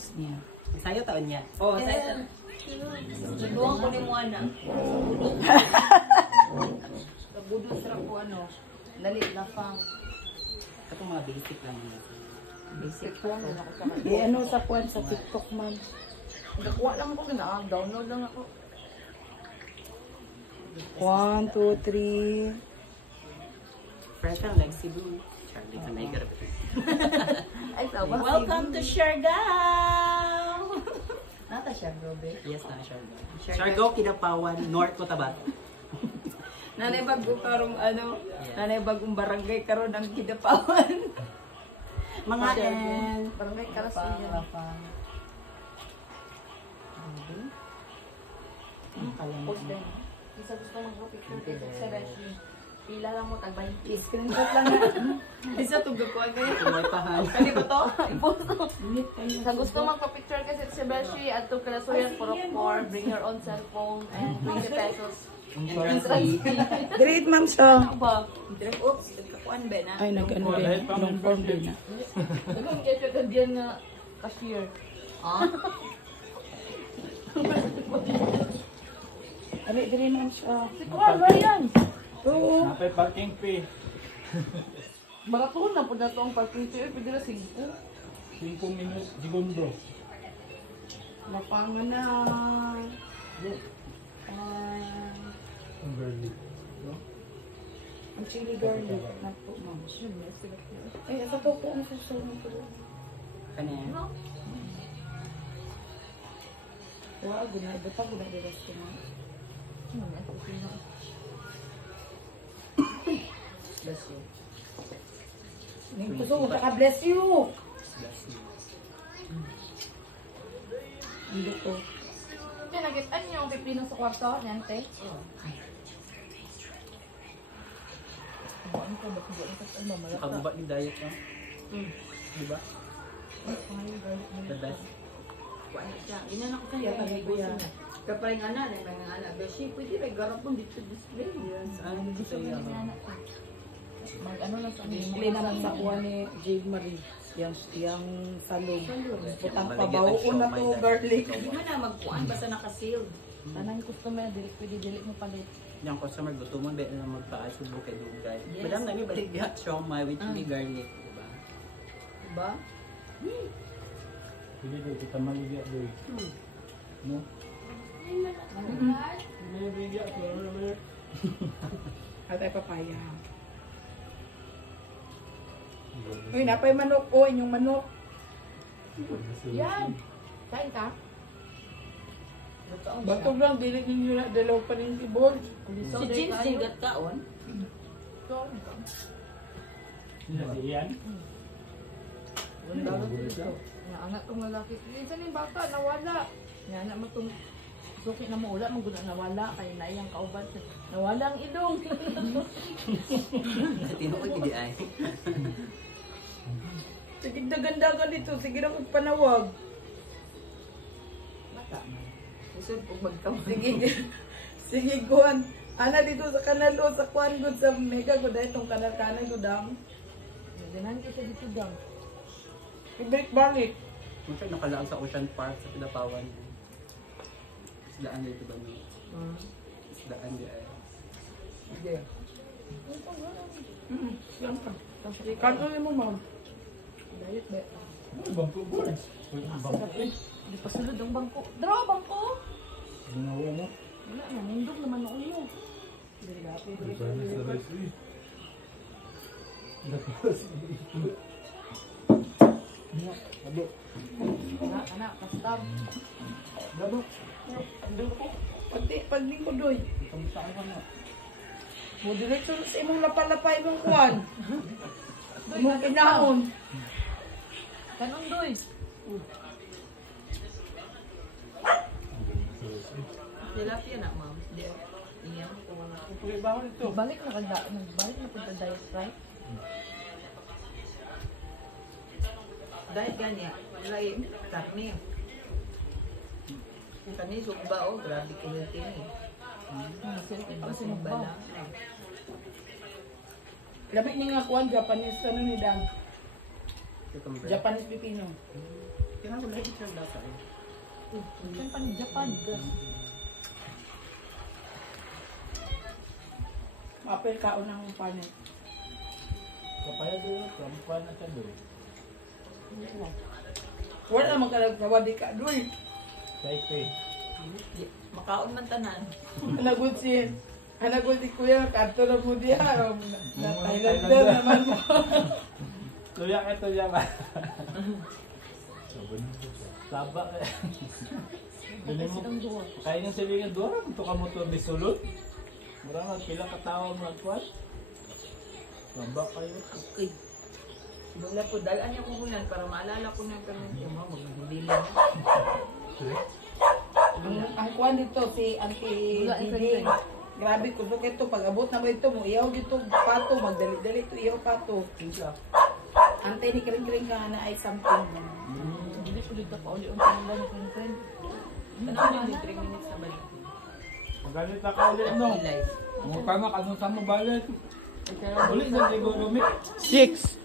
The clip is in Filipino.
post niya. Sa'yo taon niya. Oh, sa'yo. Tuwang ko ni mo anak. Kabudo sa ko ano. Dali, lafang. Ito mga basic lang yun. Basic lang. Ano sa kwan sa TikTok man. Nakuha lang ako na. Download lang ako. 1, 2, 3. Fresh lang like Cebu. Charlie ka na igarap. Ay, tawag. Welcome to Siargao! Nata siya, Robe. Yes na, Siargao. Siargao, Kinapawan, North Cotabato. Nanay bago karong ano, nanay bagong barangay karon ang Kidapawan. Mga L. Barangay Karasiya. Post din. Isa gusto mag-picture kay sa Beshi. Pila lang mo tagbay. Screenshot lang na. Isa tugod ko agay. May pahal. Kani ba to? Sa gusto magpa-picture kasi sa Beshi at to Kalasuyan Porokpor, bring your own cellphone and 20 pesos. Great, ma'am, siya. Ano ba? Oops, nagkakuan ba na? Ay, nag-ano din. Long form din na. Dagang get ka diyan nga cashier. Ah? Ari, diri, ma'am, siya. Si Kuan, yan. Oo. Napay parking fee. Barato na po na to ang parking fee. Pwede na 5. 5 minutes, segundo. Lapangan na. Ang garlic. Ang chili garlic. Napo, ma'am. Ay, sa to po ang susunod ko. Kanya. Wow, gunay. Bata, gunay dira siya, ma'am. Bless you. Ning puso, saka bless you. Bless you. Hindi ko. Pinagitan niyo ang pipino sa kwarto, nante? Buwan ko, ba't buwan ko sa mamalata? Nakaguba ni diet ka? Diba? The best. Buwan siya. Inanak ko siya, kaya ko yan. Kapag nga na, Beshi, pwede rin garapon dito display. Yes, ano dito sa iyo? Mag-ano na sa Display naman sa kuha ni Jade Marie. Yang salong. Putang pabaon na to, garlic. Hindi mo na magkuhan, basta naka-sealed. Tanang customer, pwede dili mo palit. Yung customer gusto mo dahil na magpa-asubo kay Dugay. Yes. Madam, nagibalik niya siomay with chili garlic. Diba? Diba? Pwede doon, kita maligya doon. No? Maligya, sorry. At ay papaya. Uy, napay manok. O, inyong manok. Yan! Kain ka? Batog lang, dili ninyo na dalaw pa rin si Bol. Si Jean, sigat ka, on? Yan? Anak kong lalaki. Minsan yung bata, nawala. Yan na mo itong suki na mo ula, maguna nawala. Kaya na iyang kauban. Nawala ang ilong. Sa tinuod, hindi ay. Sige, ganda ka dito. Sige na magpanawag. Bata man. Isod kong magkamay. Sige, sige, Kuan. Ana dito sa kanal o sa Kuan good sa Mega good ay itong kanal-kanal good ang. Ganahan kita dito dang. Ibalik-balik. Kung siya nakalaan sa Ocean Park sa Pinapawan. Isdaan dito ba niyo? Isdaan di ay. Hindi. Yan ka. Kanon mo, ma'am. Diet ba? Bangko boys. Bangko eh. Hindi pa sulod ang bangko. Draw, bangko! Ginawa mo. Wala na, nindog naman ang ulo. Ibanis na rice eh. Nakuha si ito. Abo. Anak, pastab. Abo. Pagling ko doy. Kamusta ka na? Mo diretso sa imong lapalapay mong Kuan. Imong kinahon. Kanon, doy. Tilapia na, ma'am. Hindi. Iyan ko. Pagkakit ba ako nito? Balik na kanda. Balik na kanda diet, right? Diet gani. Lain. Karni. Kani sugba o. Grabe ko yung tini. Basta bala. Lamig ni nga Kuan Japanese ano ni Dan. Cucumber. Japanese pipino. Kailangan ko lahat siya dasa eh. Saan pa ni Japan? Apel kaon ng panin. Kapaya doon, kampan na siya doon. Wala naman kalagkawadi ka doy. Taipei. Makaon man tanan. Hanagod si Kuya, kanto na mo diya. Na Thailander naman mo. Tuya ka, tuya ka. Sabak eh. Dili mo, kaya niyang sabihin, doon, ito ka motor di sulod. Mura nga, pila katawa mo nagkuhan. Sabak kayo. Okay. Wala po, dalaan niya ko kunan para maalala ko na kami. Yung mga magbibilang. Ang kuwan dito, si Auntie Wala, ito, Didi. ito. Grabe, kusok ito. Pag abot na mo ito, mo iyaw dito pato. Magdali-dali ito, iyaw pato. Antay ni kring-kring ka na ay something. Hindi ko dito pa uli-unta nila ni friend. Ano yung 3 minutes na balik? Magalit na ka ulit, no? Live. Mukha nga, kanong sa mo balit. Uli na siguro, Mik. 6!